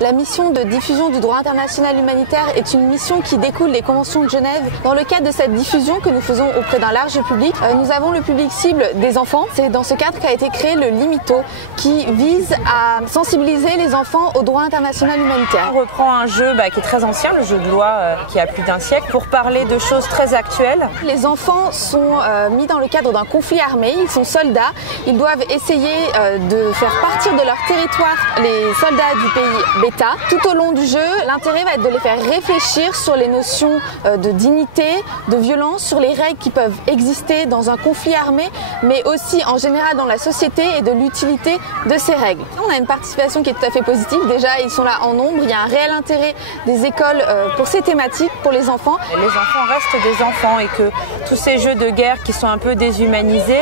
La mission de diffusion du droit international humanitaire est une mission qui découle des conventions de Genève. Dans le cadre de cette diffusion que nous faisons auprès d'un large public, nous avons le public cible des enfants. C'est dans ce cadre qu'a été créé le Limito, qui vise à sensibiliser les enfants au droit international humanitaire. On reprend un jeu qui est très ancien, le jeu de loi qui a plus d'un siècle, pour parler de choses très actuelles. Les enfants sont mis dans le cadre d'un conflit armé, ils sont soldats, ils doivent essayer de faire partir de leur territoire les soldats du pays bêta. Tout au long du jeu, l'intérêt va être de les faire réfléchir sur les notions de dignité, de violence, sur les règles qui peuvent exister dans un conflit armé, mais aussi en général dans la société et de l'utilité de ces règles. On a une participation qui est tout à fait positive. Déjà, ils sont là en nombre, il y a un réel intérêt des écoles pour ces thématiques, pour les enfants. Les enfants restent des enfants et que tous ces jeux de guerre qui sont un peu déshumanisés,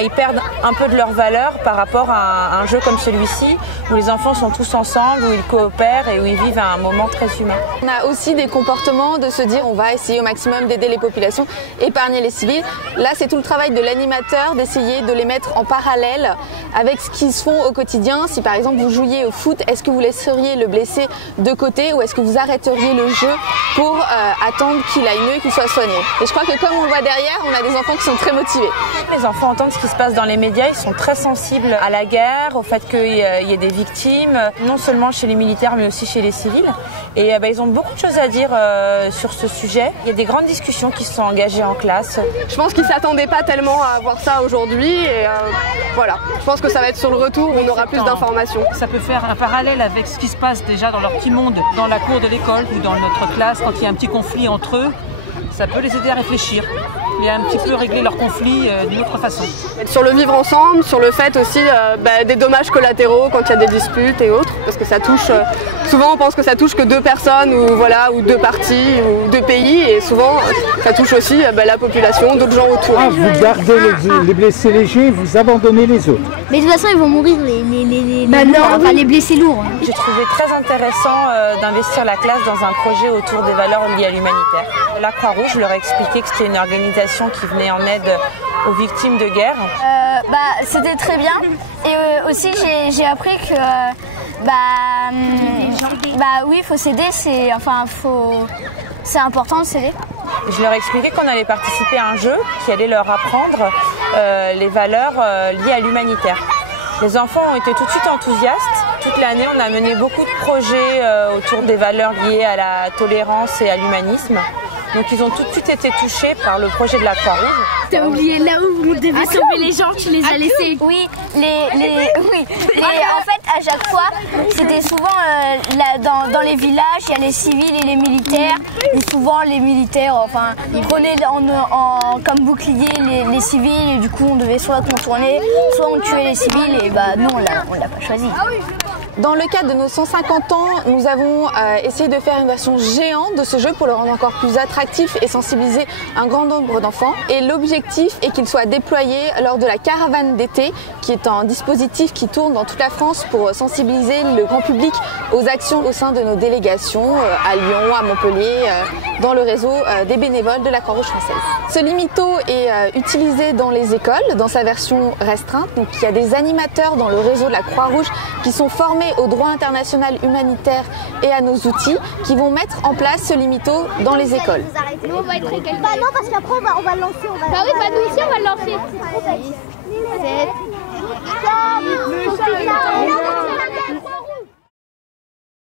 ils perdent un peu de leur valeur par rapport à un jeu comme celui-ci, où les enfants sont tous ensemble, où ils coopèrent et où ils vivent à un moment très humain. On a aussi des comportements de se dire on va essayer au maximum d'aider les populations, épargner les civils. Là, c'est tout le travail de l'animateur d'essayer de les mettre en parallèle avec ce qu'ils se font au quotidien. Si par exemple vous jouiez au foot, est-ce que vous laisseriez le blessé de côté ou est-ce que vous arrêteriez le jeu pour attendre qu'il aille mieux et qu'il soit soigné? Et je crois que comme on le voit derrière, on a des enfants qui sont très motivés. Les enfants entendent ce qui se passe dans les médias, ils sont très sensibles à la guerre, au fait qu'il y ait des victimes, non seulement chez les militaires mais aussi chez les civils. Et ils ont beaucoup de choses à dire sur ce sujet. Il y a des grandes discussions qui se sont engagées en classe. Je pense qu'ils ne s'attendaient pas tellement à voir ça aujourd'hui et voilà. Je pense que ça va être sur le retour où on aura plus d'informations. Ça peut faire un parallèle avec ce qui se passe déjà dans leur petit monde, dans la cour de l'école ou dans notre classe, quand il y a un petit conflit entre eux. Ça peut les aider à réfléchir et à un petit peu régler leur conflit d'une autre façon. Sur le vivre ensemble, sur le fait aussi des dommages collatéraux quand il y a des disputes et autres, parce que ça touche, souvent on pense que ça touche que deux personnes ou deux partis ou deux pays et souvent ça touche aussi la population, d'autres gens autour. Vous gardez les blessés légers, vous abandonnez les autres. Mais de toute façon ils vont mourir les blessés lourds. J'ai trouvé très intéressant d'investir la classe dans un projet autour des valeurs liées à l'humanitaire. La Croix-Rouge, je leur ai expliqué que c'était une organisation qui venait en aide aux victimes de guerre. C'était très bien et aussi j'ai appris que oui, il faut s'aider, c'est important de s'aider. Je leur ai expliqué qu'on allait participer à un jeu qui allait leur apprendre les valeurs liées à l'humanitaire. Les enfants ont été tout de suite enthousiastes. Toute l'année, on a mené beaucoup de projets autour des valeurs liées à la tolérance et à l'humanisme. Donc ils ont tout de suite été touchés par le projet de la Croix-Rouge. T'as oublié là où vous devez sauver les gens, tu les as laissés. Oui, en fait à chaque fois, c'était souvent dans les villages, il y a les civils et les militaires. Et souvent les militaires, ils prenaient comme bouclier les civils et du coup on devait soit contourner, soit on tuait les civils et nous on l'a pas choisi. Dans le cadre de nos 150 ans, nous avons essayé de faire une version géante de ce jeu pour le rendre encore plus attractif et sensibiliser un grand nombre d'enfants. Et l'objectif est qu'il soit déployé lors de la caravane d'été, qui est un dispositif qui tourne dans toute la France pour sensibiliser le grand public aux actions au sein de nos délégations à Lyon, à Montpellier, dans le réseau des bénévoles de la Croix-Rouge française. Ce Limito est utilisé dans les écoles, dans sa version restreinte. Donc il y a des animateurs dans le réseau de la Croix-Rouge qui sont formés au droit international humanitaire et à nos outils qui vont mettre en place ce Limito dans les écoles. Nous on va être régalés. Non parce qu'après on va le lancer. Bah oui, nous ici on va le lancer.